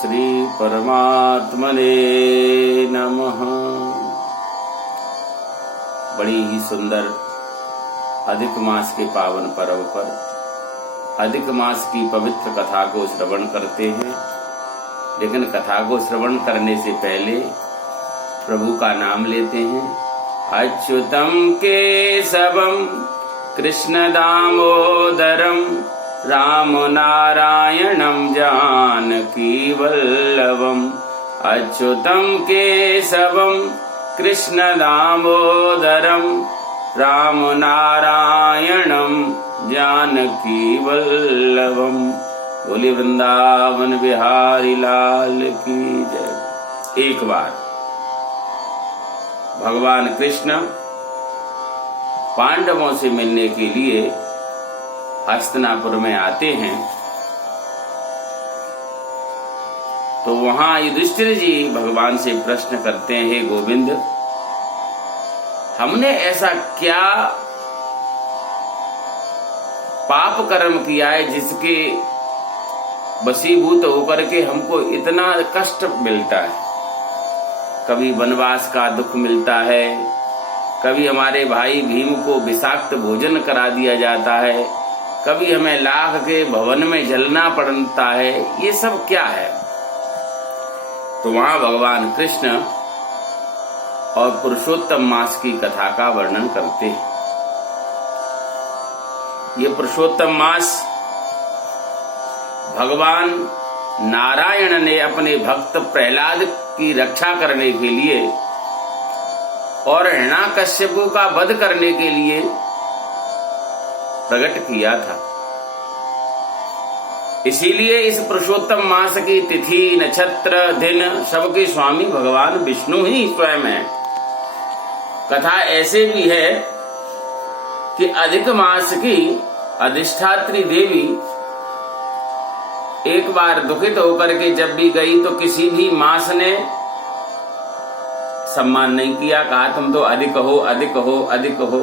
श्री परमात्मने नमः। बड़ी ही सुंदर अधिक मास के पावन पर्व पर अधिक मास की पवित्र कथा को श्रवण करते हैं। लेकिन कथा को श्रवण करने से पहले प्रभु का नाम लेते हैं। अच्युतम केशवम कृष्ण दामोदरम राम नारायणं जानकी वल्लभम। अच्युतम केशवम कृष्ण दामोदरम राम नारायणं जानकी वल्लभम। बोले वृंदावन बिहारी लाल की जय। एक बार भगवान कृष्ण पांडवों से मिलने के लिए हस्तिनापुर में आते हैं, तो वहां युधिष्ठिर जी भगवान से प्रश्न करते हैं, हे गोविंद, हमने ऐसा क्या पाप कर्म किया है जिसके वशीभूत होकर के हमको इतना कष्ट मिलता है। कभी वनवास का दुख मिलता है, कभी हमारे भाई भीम को विषाक्त भोजन करा दिया जाता है, कभी हमें लाख के भवन में जलना पड़ता है। ये सब क्या है? तो वहां भगवान कृष्ण और पुरुषोत्तम मास की कथा का वर्णन करते हैं। ये पुरुषोत्तम मास भगवान नारायण ने अपने भक्त प्रहलाद की रक्षा करने के लिए और हिरण्याकश्यपु का वध करने के लिए प्रकट किया था। इसीलिए इस पुरुषोत्तम मास की तिथि, नक्षत्र, दिन सबके स्वामी भगवान विष्णु ही स्वयं है। कथा ऐसे भी है कि अधिक मास की अधिष्ठात्री देवी एक बार दुखित होकर के जब भी गई तो किसी भी मास ने सम्मान नहीं किया, कहा तुम तो अधिक हो, अधिक हो, अधिक हो।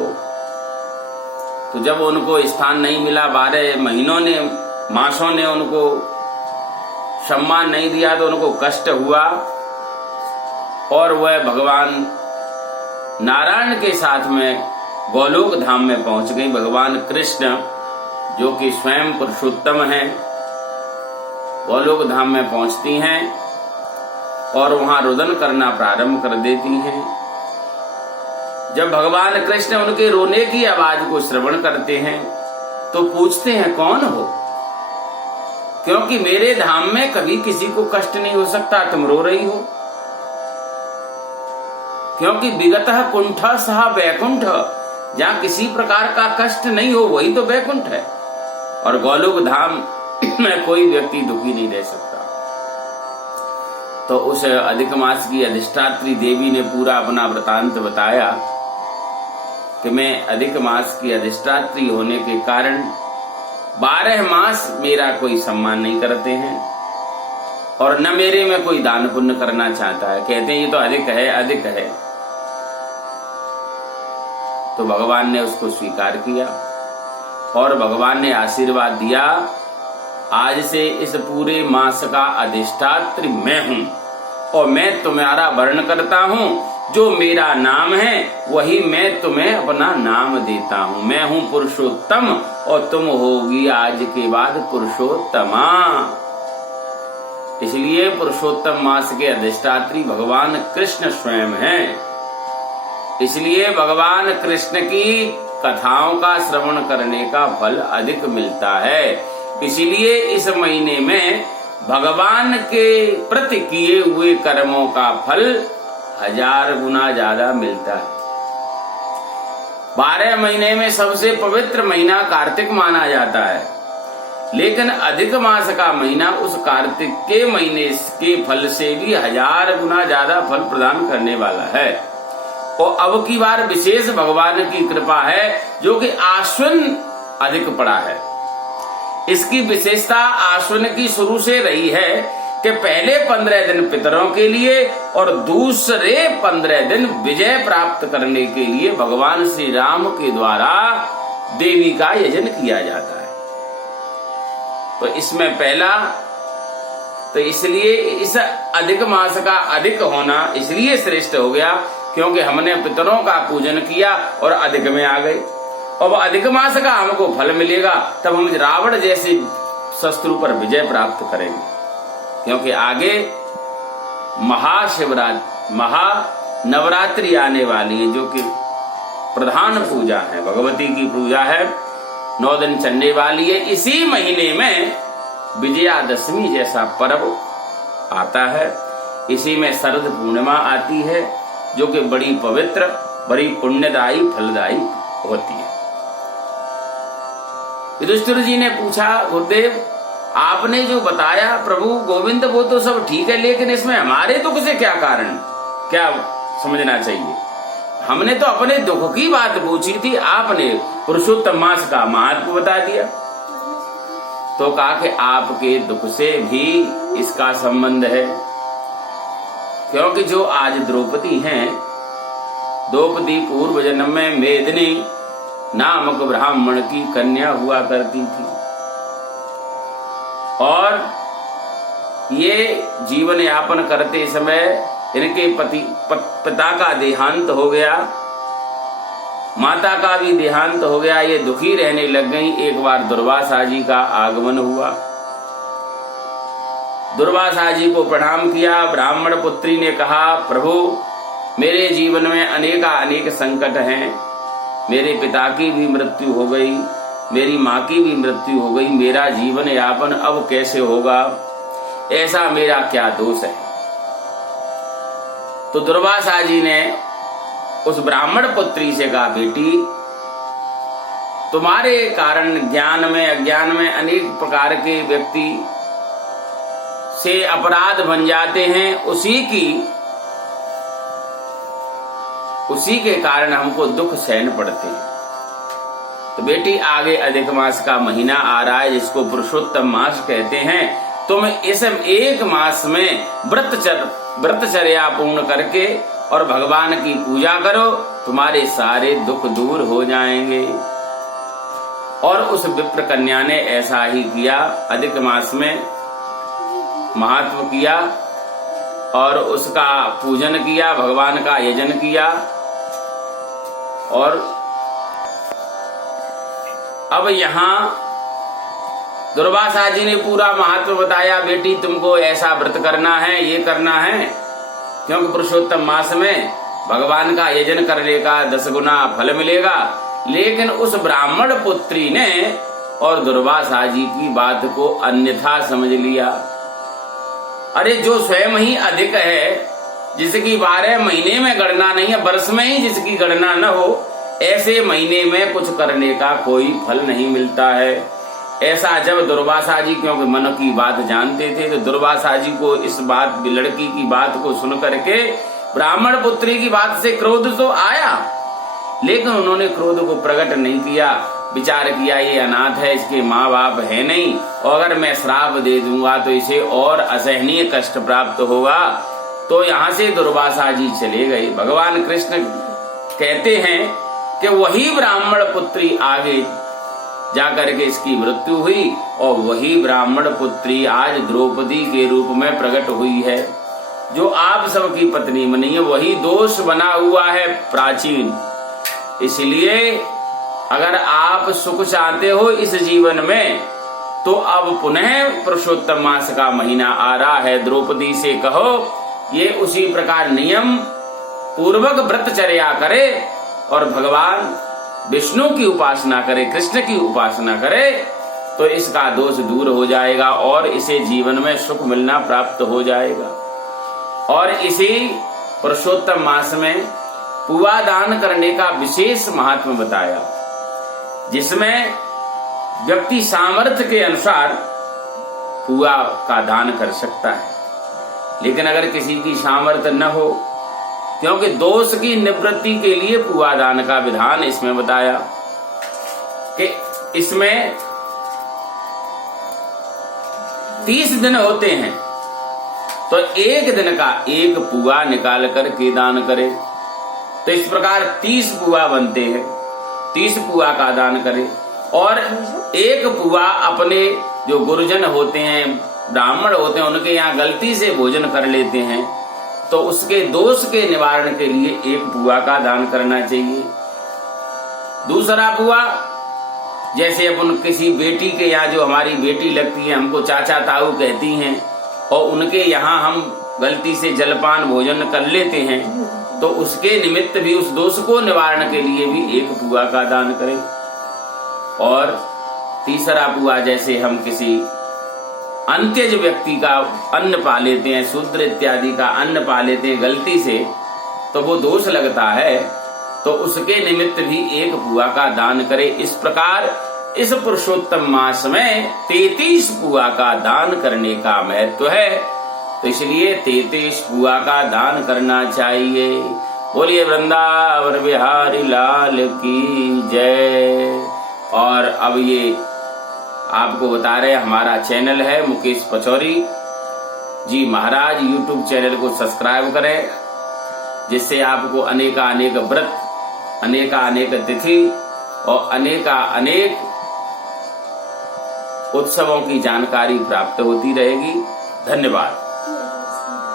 तो जब उनको स्थान नहीं मिला, 12 महीनों ने, मासों ने उनको सम्मान नहीं दिया, तो उनको कष्ट हुआ और वह भगवान नारायण के साथ में गोलोक धाम में पहुंच गई। भगवान कृष्ण जो कि स्वयं पुरुषोत्तम हैं, गोलोक धाम में पहुंचती हैं और वहां रुदन करना प्रारंभ कर देती हैं। जब भगवान कृष्ण उनके रोने की आवाज को श्रवण करते हैं तो पूछते हैं, कौन हो? क्योंकि मेरे धाम में कभी किसी को कष्ट नहीं हो सकता, तुम रो रही हो। क्योंकि विगतः कुंठ सह वैकुंठ, जहां किसी प्रकार का कष्ट नहीं हो वही तो वैकुंठ है, और गोलोक धाम में कोई व्यक्ति दुखी नहीं रह सकता। तो उस अधिक मास की अधिष्ठात्री देवी ने पूरा अपना वृतांत बताया कि मैं अधिक मास की अधिष्ठात्री होने के कारण 12 मास मेरा कोई सम्मान नहीं करते हैं और न मेरे में कोई दान पुण्य करना चाहता है। कहते हैं ये तो अधिक है, अधिक है। तो भगवान ने उसको स्वीकार किया और भगवान ने आशीर्वाद दिया, आज से इस पूरे मास का अधिष्ठात्री मैं हूं और मैं तुम्हारा वर्ण करता हूं। जो मेरा नाम है वही मैं तुम्हें अपना नाम देता हूं। मैं हूं पुरुषोत्तम और तुम होगी आज के बाद पुरुषोत्तमा। इसलिए पुरुषोत्तम मास के अधिष्ठात्री भगवान कृष्ण स्वयं हैं। इसलिए भगवान कृष्ण की कथाओं का श्रवण करने का फल अधिक मिलता है। इसलिए इस महीने में भगवान के प्रति किए हुए कर्मों का फल 1000 गुना ज्यादा मिलता है। 12 महीने में सबसे पवित्र महीना कार्तिक माना जाता है, लेकिन अधिक मास का महीना उस कार्तिक के महीने के फल से भी 1000 गुना ज्यादा फल प्रदान करने वाला है। और अब की बार विशेष भगवान की कृपा है जो कि आश्विन अधिक पड़ा है। इसकी विशेषता आश्विन की शुरू से रही है कि पहले 15 दिन पितरों के लिए और दूसरे 15 दिन विजय प्राप्त करने के लिए भगवान श्री राम के द्वारा देवी का यजन किया जाता है। तो इसमें पहला तो इसलिए इस अधिक मास का अधिक होना इसलिए श्रेष्ठ हो गया क्योंकि हमने पितरों का पूजन किया और अधिक में आ गए। अब अधिक मास का हमको फल मिलेगा, तब हम रावण जैसे शत्रु पर विजय प्राप्त करेंगे। क्योंकि आगे महानवरात्रि आने वाली है, जो कि प्रधान पूजा है, भगवती की पूजा है, 9 दिन चलने वाली है। इसी महीने में विजयादशमी जैसा पर्व आता है। इसी में शरद पूर्णिमा आती है, जो कि बड़ी पवित्र, बड़ी पुण्यदायी, फलदायी होती है। युधिष्ठिर जी ने पूछा, गुरुदेव आपने जो बताया प्रभु गोविंद वो तो सब ठीक है, लेकिन इसमें हमारे दुख से क्या कारण, क्या समझना चाहिए? हमने तो अपने दुख की बात पूछी थी, आपने पुरुषोत्तम मास का महत्व बता दिया। तो कहा कि आपके दुख से भी इसका संबंध है, क्योंकि जो आज द्रौपदी हैं, द्रौपदी पूर्व जन्म में मेदिनी नामक ब्राह्मण की कन्या हुआ करती थी और ये जीवन यापन करते समय इनके पिता का देहांत हो गया, माता का भी देहांत हो गया। ये दुखी रहने लग गई। एक बार दुर्वासा जी का आगमन हुआ, दुर्वासा जी को प्रणाम किया। ब्राह्मण पुत्री ने कहा, प्रभु मेरे जीवन में अनेक संकट हैं, मेरे पिता की भी मृत्यु हो गई, मेरी माँ की भी मृत्यु हो गई, मेरा जीवन यापन अब कैसे होगा, ऐसा मेरा क्या दोष है? तो दुर्वासा जी ने उस ब्राह्मण पुत्री से कहा, बेटी तुम्हारे कारण ज्ञान में अज्ञान में अनेक प्रकार के व्यक्ति से अपराध बन जाते हैं, उसी के कारण हमको दुख सहन पड़ते हैं। तो बेटी आगे अधिक मास का महीना आ रहा है, जिसको पुरुषोत्तम मास कहते हैं। तुम इस एक मास में व्रतचर्या पूर्ण करके और भगवान की पूजा करो, तुम्हारे सारे दुख दूर हो जाएंगे। और उस विप्र कन्या ने ऐसा ही किया, अधिक मास में महात्व किया और उसका पूजन किया, भगवान का यजन किया। और अब यहाँ दुर्वासा जी ने पूरा महत्व बताया, बेटी तुमको ऐसा व्रत करना है, ये करना है, क्योंकि पुरुषोत्तम मास में भगवान का यजन करने का 10 गुना फल मिलेगा। लेकिन उस ब्राह्मण पुत्री ने और दुर्वासा जी की बात को अन्यथा समझ लिया। अरे जो स्वयं ही अधिक है, जिसकी 12 महीने में गणना नहीं है, वर्ष में ही जिसकी गणना न हो, ऐसे महीने में कुछ करने का कोई फल नहीं मिलता है। ऐसा जब दुर्वासा जी, क्योंकि मन की बात जानते थे, तो दुर्वासा जी को इस बात, लड़की की बात को सुन करके ब्राह्मण पुत्री की बात से क्रोध तो आया, लेकिन उन्होंने क्रोध को प्रकट नहीं किया। विचार किया ये अनाथ है, इसके माँ बाप है नहीं, और अगर मैं श्राप दे दूंगा तो इसे और असहनीय कष्ट प्राप्त होगा। तो यहाँ से दुर्वासा जी चले गए। भगवान कृष्ण कहते हैं कि वही ब्राह्मण पुत्री आगे जाकर के इसकी मृत्यु हुई, और वही ब्राह्मण पुत्री आज द्रौपदी के रूप में प्रकट हुई है, जो आप सबकी पत्नी बनी है। वही दोष बना हुआ है प्राचीन। इसलिए अगर आप सुख चाहते हो इस जीवन में, तो अब पुनः पुरुषोत्तम मास का महीना आ रहा है। द्रौपदी से कहो ये उसी प्रकार नियम पूर्वक व्रतचर्या करे और भगवान विष्णु की उपासना करे, कृष्ण की उपासना करे, तो इसका दोष दूर हो जाएगा और इसे जीवन में सुख मिलना प्राप्त हो जाएगा। और इसी पुरुषोत्तम मास में पुआ दान करने का विशेष महात्म बताया, जिसमें व्यक्ति सामर्थ्य के अनुसार पुआ का दान कर सकता है। लेकिन अगर किसी की सामर्थ्य न हो, क्योंकि दोष की निवृत्ति के लिए पुआ दान का विधान इसमें बताया कि इसमें 30 दिन होते हैं, तो एक दिन का एक पुआ निकाल कर के दान करे। तो इस प्रकार 30 पुआ बनते हैं, 30 पुआ का दान करे। और एक पुआ अपने जो गुरुजन होते हैं, ब्राह्मण होते हैं उनके यहाँ गलती से भोजन कर लेते हैं तो उसके दोष के निवारण के लिए एक पुआ का दान करना चाहिए। दूसरा पुआ, जैसे अपन किसी बेटी के यहाँ, जो हमारी बेटी लगती है, हमको चाचा ताऊ कहती हैं और उनके यहाँ हम गलती से जलपान भोजन कर लेते हैं तो उसके निमित्त भी, उस दोष को निवारण के लिए भी एक पुआ का दान करें। और तीसरा पुआ, जैसे हम किसी अंत्यज व्यक्ति का अन्न पा लेते हैं, शूद्र इत्यादि का अन्न पा लेते हैं गलती से, तो वो दोष लगता है, तो उसके निमित्त भी एक पुआ का दान करें। इस प्रकार इस पुरुषोत्तम मास में 33 पुआ का दान करने का महत्व है, तो इसलिए 33 पुआ का दान करना चाहिए। बोलिए वृंदावन बिहारी लाल की जय। और अब ये आपको बता रहे, हमारा चैनल है मुकेश पचौरी जी महाराज, यूट्यूब चैनल को सब्सक्राइब करें, जिससे आपको अनेक व्रत, अनेक तिथि और अनेक उत्सवों की जानकारी प्राप्त होती रहेगी। धन्यवाद।